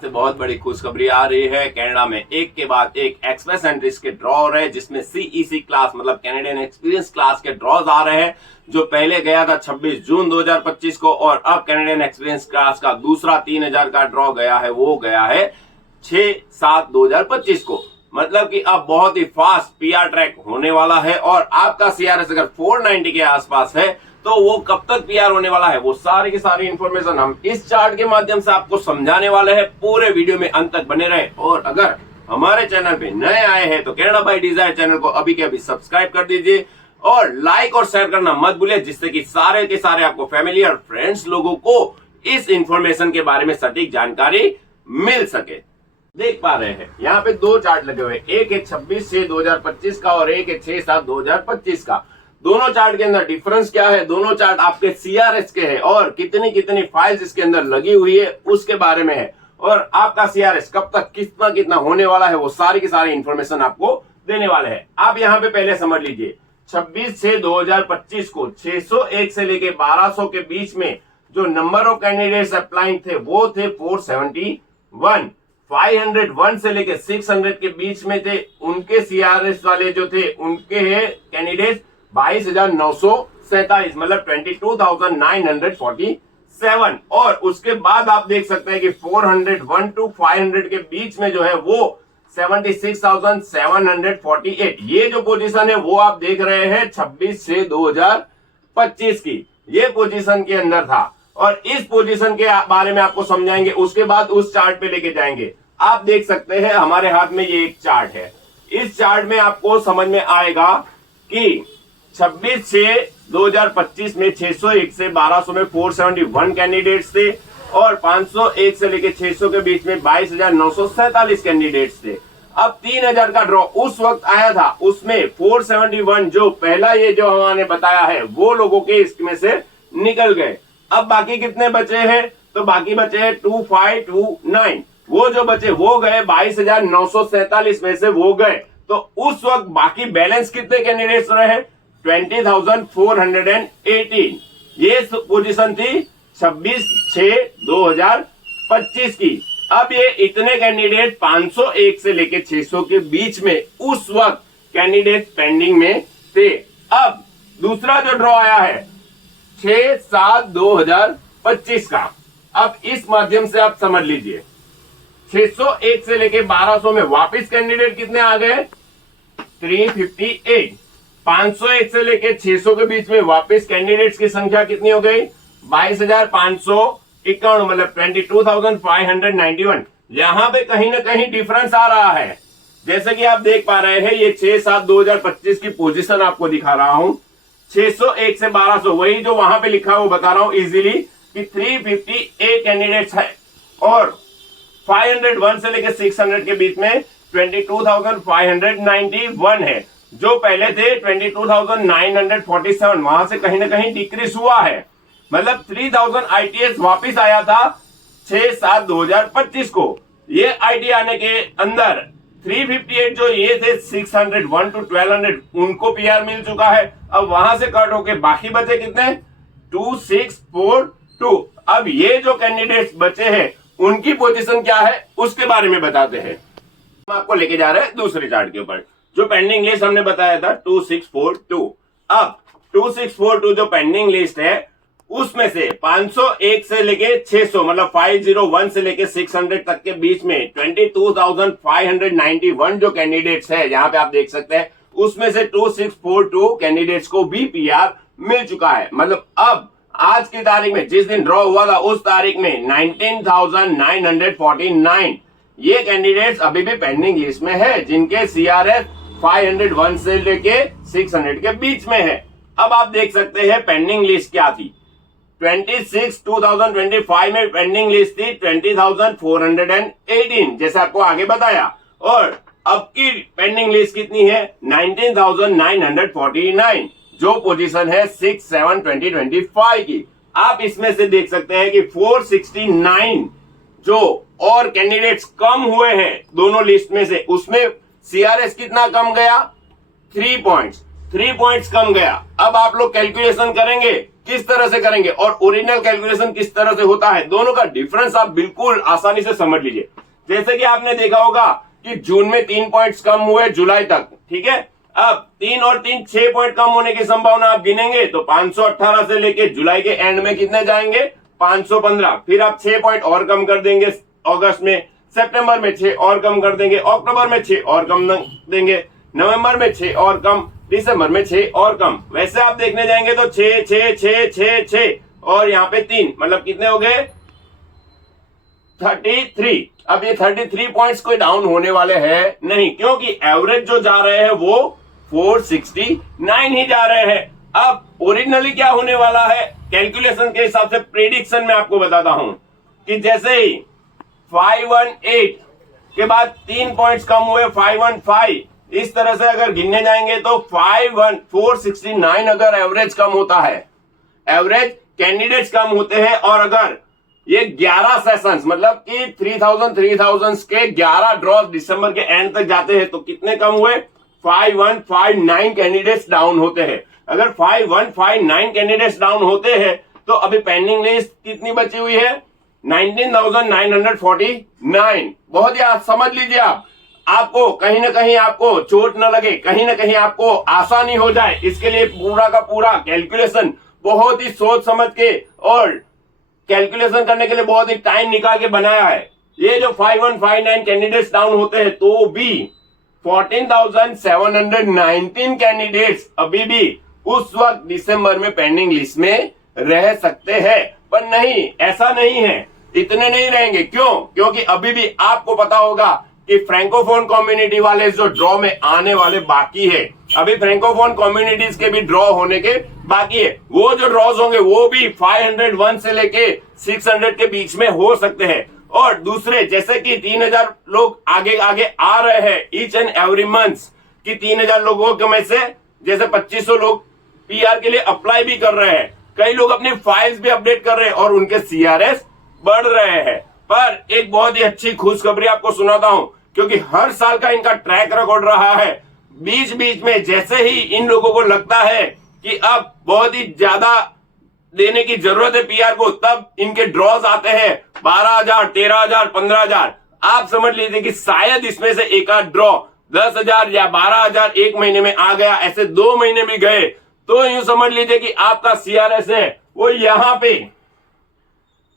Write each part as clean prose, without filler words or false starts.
से बहुत बड़ी खुशखबरी आ रही है। कनाडा में एक के बाद एक एक्सप्रेस एंट्रीज के ड्रॉ हो रहे हैं, जिसमें सीईसी क्लास मतलब कैनेडियन एक्सपीरियंस क्लास के ड्रॉज आ रहे हैं। जो पहले गया था 26 जून 2025 को, और अब कैनेडियन एक्सपीरियंस क्लास का दूसरा 3000 का ड्रॉ गया है, वो गया है 6/7/2025 को। मतलब कि अब बहुत ही फास्ट पीआर ट्रैक होने वाला है, और आपका सीआरएस अगर 490 के आसपास है तो वो कब तक पीआर होने वाला है, वो सारी की सारी इंफॉर्मेशन हम इस चार्ट के माध्यम से आपको समझाने वाले हैं। पूरे वीडियो में अंत तक बने रहे, और अगर हमारे चैनल पे नए आए हैं तो कनाडा बाय डिजायर चैनल को अभी के अभी सब्सक्राइब कर दीजिए, और लाइक और शेयर करना मत भूलिए, जिससे कि सारे के सारे आपको फैमिली और फ्रेंड्स लोगों को इस इंफॉर्मेशन के बारे में सटीक जानकारी मिल सके। देख पा रहे हैं यहाँ पे दो चार्ट लगे हुए, एक है 26/6/2025 का और एक है 6/7/2025 का। दोनों चार्ट के अंदर डिफरेंस क्या है, दोनों चार्ट आपके सीआरएस के हैं, और कितनी कितनी फाइल्स इसके अंदर लगी हुई है उसके बारे में है, और आपका सीआरएस कब तक कितना कितना होने वाला है, वो सारी की सारी इंफॉर्मेशन आपको देने वाले हैं। आप यहाँ पे पहले समझ लीजिए, 26/6/2025 को 601 से लेके 1200 के बीच में जो नंबर ऑफ कैंडिडेट्स अप्लाइंग थे वो थे 471। 501 से लेके 600 के बीच में थे, उनके सीआरएस वाले जो थे उनके है कैंडिडेट्स 22,947, मतलब 22,947। और उसके बाद आप देख सकते हैं कि 401 to 500 के बीच में जो है वो 76,748। ये जो पोजीशन है वो आप देख रहे हैं 26/6/2025 की, ये पोजीशन के अंदर था, और इस पोजीशन के बारे में आपको समझाएंगे। उसके बाद उस चार्ट पे लेके जाएंगे। आप देख सकते हैं हमारे हाथ में ये एक चार्ट है, इस चार्ट में आपको समझ में आएगा कि 26/6/2025 में 601 से 1200 में 471 कैंडिडेट्स थे, और 501 से लेके 600 के बीच में 22,947 कैंडिडेट्स थे। अब 3000 का ड्रॉ उस वक्त आया था, उसमें 471 जो पहला ये जो हमने बताया है वो लोगों के इसमें से निकल गए। अब बाकी कितने बचे हैं, तो बाकी बचे हैं 2529, वो जो बचे वो गए 22,947 में से वो गए। तो उस वक्त बाकी बैलेंस कितने कैंडिडेट्स रहे, 20,418। ये पोजीशन थी 26/6/2025 की। अब ये इतने कैंडिडेट 501 से लेके 600 के बीच में उस वक्त कैंडिडेट पेंडिंग में थे। अब दूसरा जो ड्रॉ आया है 6/7/2025 का, अब इस माध्यम से आप समझ लीजिए 601 से लेके 1200 में वापस कैंडिडेट कितने आ गए, 358। 501 से लेके 600 के बीच में वापस कैंडिडेट्स की संख्या कितनी हो गई, 22,551, मतलब 22,591। यहां पे कहीं ना कहीं डिफरेंस आ रहा है, जैसे कि आप देख पा रहे हैं। ये 6/7/2025 की पोजीशन आपको दिखा रहा हूं, 601 से 1200, वही जो वहां पे लिखा है वो बता रहा हूं इजीली कि 358 कैंडिडेट्स है, और 501 से लेके 600 के बीच में 22,591 है। जो पहले थे 22,947, वहां से कहीं ना कहीं डिक्रीज हुआ है, मतलब 3000 आईटीएस वापिस आया था 6/7/2025 को। ये आईटी आने के अंदर 358 जो ये थे 601 to 1200 उनको पीआर मिल चुका है। अब वहां से कट होके बाकी बचे कितने, 2642। अब ये जो कैंडिडेट्स बचे हैं उनकी पोजीशन क्या है उसके बारे में बताते हैं। हम आपको लेके जा रहे हैं दूसरे चार्ट के ऊपर। जो पेंडिंग लिस्ट हमने बताया था 2642, अब 2642 जो पेंडिंग लिस्ट है उसमें से 501 से लेके 600, मतलब 501 से लेके 600 तक के बीच में 22,591 जो कैंडिडेट्स है, यहाँ पे आप देख सकते हैं, उसमें से 2642 कैंडिडेट्स को भी पीआर मिल चुका है। मतलब अब आज की तारीख में जिस दिन ड्रॉ हुआ था उस तारीख में 19,949 ये कैंडिडेट्स अभी भी पेंडिंग लिस्ट में है, जिनके सीआरएस 501 से लेके 600 के बीच में है। अब आप देख सकते हैं पेंडिंग लिस्ट क्या थी, 26/2025 में पेंडिंग लिस्ट थी 20,418, जैसे आपको आगे बताया, और अब की पेंडिंग लिस्ट कितनी है, 19,949, जो पोजीशन है 6/7/2025 की। आप इसमें से देख सकते हैं कि 469 जो और कैंडिडेट्स कम हुए हैं दोनों लिस्ट में से, उसमें सीआरएस कितना कम गया, 3 पॉइंट्स कम गया। अब आप लोग कैलकुलेशन करेंगे किस तरह से करेंगे और ओरिजिनल कैलकुलेशन किस तरह से होता है, दोनों का डिफरेंस आप बिल्कुल आसानी से समझ लीजिए। जैसे कि आपने देखा होगा कि जून में 3 पॉइंट्स कम हुए जुलाई तक, ठीक है। अब 3 और 3 6 पॉइंट कम होने की संभावना आप गिनेंगे तो 518 से लेके जुलाई के एंड में कितने जाएंगे, 515। फिर आप 6 पॉइंट और कम कर देंगे अगस्त में, सितंबर में 6 और कम कर देंगे, अक्टूबर में 6 और कम देंगे, नवंबर में 6 और कम, दिसंबर में 6 और कम। वैसे आप देखने जाएंगे तो 6 6 6 6 6 और यहाँ पे 3, मतलब कितने हो गए 33। अब ये 33 पॉइंट्स कोई डाउन होने वाले हैं नहीं, क्योंकि एवरेज जो जा रहे हैं वो 469 ही जा रहे हैं। अब ओरिजिनली क्या होने वाला है कैलकुलेशन के हिसाब से, प्रेडिक्शन में आपको बताता हूं कि जैसे ही 518 के बाद 3 पॉइंट्स कम हुए 515, इस तरह से अगर गिनने जाएंगे तो 469 अगर एवरेज कम होता है, एवरेज कैंडिडेट्स कम होते हैं, और अगर ये 11 सेशंस मतलब कि 3000 के 11 ड्रॉ दिसंबर के एंड तक जाते हैं तो कितने कम हुए, 5159 कैंडिडेट्स डाउन होते हैं। अगर 5159 कैंडिडेट्स डाउन होते हैं तो अभी पेंडिंग लिस्ट कितनी बची हुई है, 19,949। बहुत ही समझ लीजिए आप, आपको कहीं ना कहीं आपको चोट न लगे, कहीं ना कहीं आपको आसानी हो जाए, इसके लिए पूरा का पूरा कैलकुलेशन बहुत ही सोच समझ के और कैलकुलेशन करने के लिए बहुत ही टाइम निकाल के बनाया है। ये जो 5159 कैंडिडेट्स डाउन होते हैं तो भी 14,719 कैंडिडेट्स अभी भी उस वक्त दिसंबर में पेंडिंग लिस्ट में रह सकते हैं। पर नहीं, ऐसा नहीं है, इतने नहीं रहेंगे। क्यों? क्योंकि अभी भी आपको पता होगा कि फ्रैंकोफोन कम्युनिटी वाले जो ड्रॉ में आने वाले बाकी है, अभी फ्रैंकोफोन कम्युनिटीज के भी ड्रॉ होने के बाकी है। वो जो ड्रॉज होंगे वो भी 501 से लेके 600 के बीच में हो सकते हैं। और दूसरे जैसे कि 3000 लोग आगे आगे आ रहे हैं ईच एंड एवरी मंथ, कि 3000 लोगों के में से जैसे 2500 लोग पीआर के लिए अप्लाई भी कर रहे हैं, कई लोग अपनी फाइल्स भी अपडेट कर रहे हैं और उनके सीआरएस बढ़ रहे हैं। पर एक बहुत ही अच्छी खुशखबरी आपको सुनाता हूं, क्योंकि हर साल का इनका ट्रैक रिकॉर्ड रहा है। बीच बीच में जैसे ही इन लोगों को लगता है कि अब बहुत ही ज्यादा देने की जरूरत है पीआर को, तब इनके ड्रॉज आते हैं 12,000, 13,000, 15,000। आप समझ लीजिए कि शायद इसमें से एक आध ड्रॉ 10,000 या 12,000 एक महीने में आ गया, ऐसे 2 महीने भी गए तो यूं समझ लीजिए कि आपका सीआरएस है वो यहाँ पे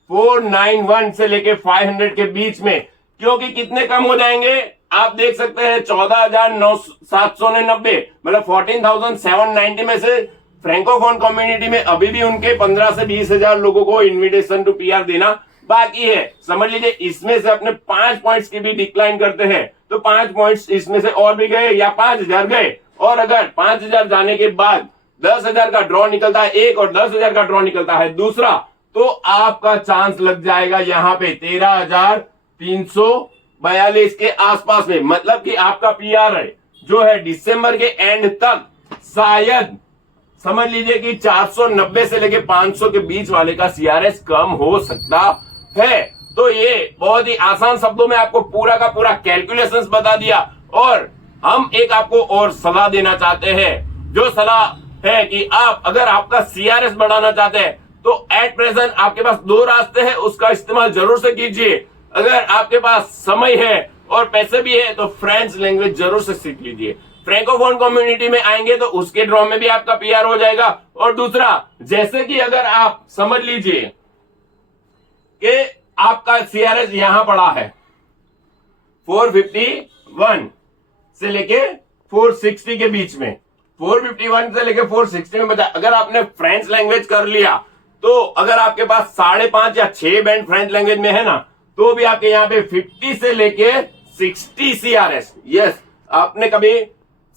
491 से लेके 500 के बीच में, क्योंकि कितने कम हो जाएंगे आप देख सकते हैं 14,790, मतलब 14,790 में से फ्रैंकोफोन कम्युनिटी में अभी भी उनके 15 से 20,000 लोगों को इनविटेशन टू पीआर देना बाकी है। समझ लीजिए इसमें से अपने 5 पॉइंट्स की भी डिक्लाइन करते हैं तो 5 पॉइंट्स इसमें से और भी गए या 5,000 गए, और अगर 5,000 जाने के बाद 10,000 का ड्रॉ निकलता है एक और 10,000 का ड्रॉ निकलता है दूसरा, तो आपका चांस लग जाएगा यहाँ पे 13,342 के आसपास में। मतलब कि आपका पीआर है जो है दिसंबर के एंड तक शायद समझ लीजिए कि 490 से लेके 500 के बीच वाले का सीआरएस कम हो सकता है। तो ये बहुत ही आसान शब्दों में आपको पूरा का पूरा कैलकुलेशंस बता दिया, और हम एक आपको और सलाह देना चाहते हैं, जो सलाह है कि आप अगर आपका सीआरएस बढ़ाना चाहते हैं तो एट प्रेजेंट आपके पास 2 रास्ते हैं, उसका इस्तेमाल जरूर से कीजिए। अगर आपके पास समय है और पैसे भी है तो फ्रेंच लैंग्वेज जरूर से सीख लीजिए। फ्रैंकोफोन कम्युनिटी में आएंगे तो उसके ड्रॉ में भी आपका पीआर हो जाएगा। और दूसरा, जैसे कि अगर आप समझ लीजिए कि आपका सीआरएस यहां पड़ा है 451 से लेके 460 के बीच में, 451 से लेके 460 में बचा। अगर आपने फ्रेंच लैंग्वेज कर लिया तो अगर आपके पास 5.5 या 6 बैंड फ्रेंच लैंग्वेज में है ना, तो भी आपके यहाँ पे 50 से लेके 60 सीआरएस। यस, आपने कभी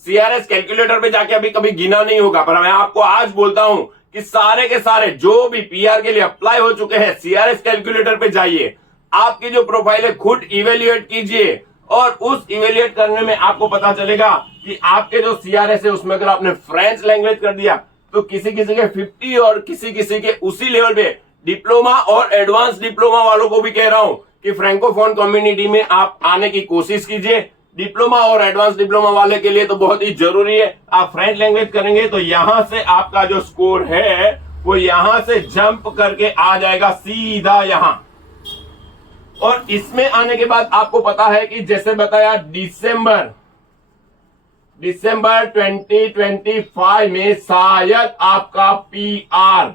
सीआरएस कैलकुलेटर पे जाके अभी कभी गिना नहीं होगा, पर मैं आपको आज बोलता हूं कि सारे के सारे जो भी पीआर के लिए अप्लाई हो चुके हैं सीआरएस कैलकुलेटर पे जाइए, आपकी जो प्रोफाइल है खुद इवेल्युएट कीजिए, और उस इवेल्युएट करने में आपको पता चलेगा कि आपके जो सीआरएस है उसमें अगर आपने फ्रेंच लैंग्वेज कर दिया तो किसी किसी के 50 और किसी किसी के उसी लेवल पे डिप्लोमा और एडवांस डिप्लोमा वालों को भी कह रहा हूं कि फ्रैंकोफोन कम्युनिटी में आप आने की कोशिश कीजिए। डिप्लोमा और एडवांस डिप्लोमा वाले के लिए तो बहुत ही जरूरी है, आप फ्रेंच लैंग्वेज करेंगे तो यहां से आपका जो स्कोर है वो यहां से जंप करके आ जाएगा सीधा यहां। और इसमें आने के बाद आपको पता है कि जैसे बताया दिसंबर 2025 में शायद आपका PR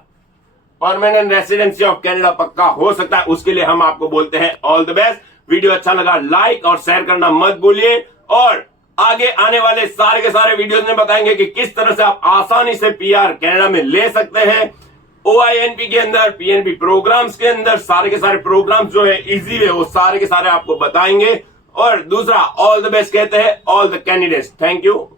permanent residency of Canada पक्का हो सकता है। उसके लिए हम आपको बोलते हैं ऑल द बेस्ट। वीडियो अच्छा लगा लाइक और शेयर करना मत भूलिए, और आगे आने वाले सारे के सारे वीडियोस में बताएंगे कि किस तरह से आप आसानी से पीआर कनाडा में ले सकते हैं। OINP के अंदर, PNP प्रोग्राम्स के अंदर सारे के सारे प्रोग्राम्स जो है इजी वे, वो सारे के सारे आपको बताएंगे। और दूसरा ऑल द बेस्ट कहते हैं all the candidates. Thank you.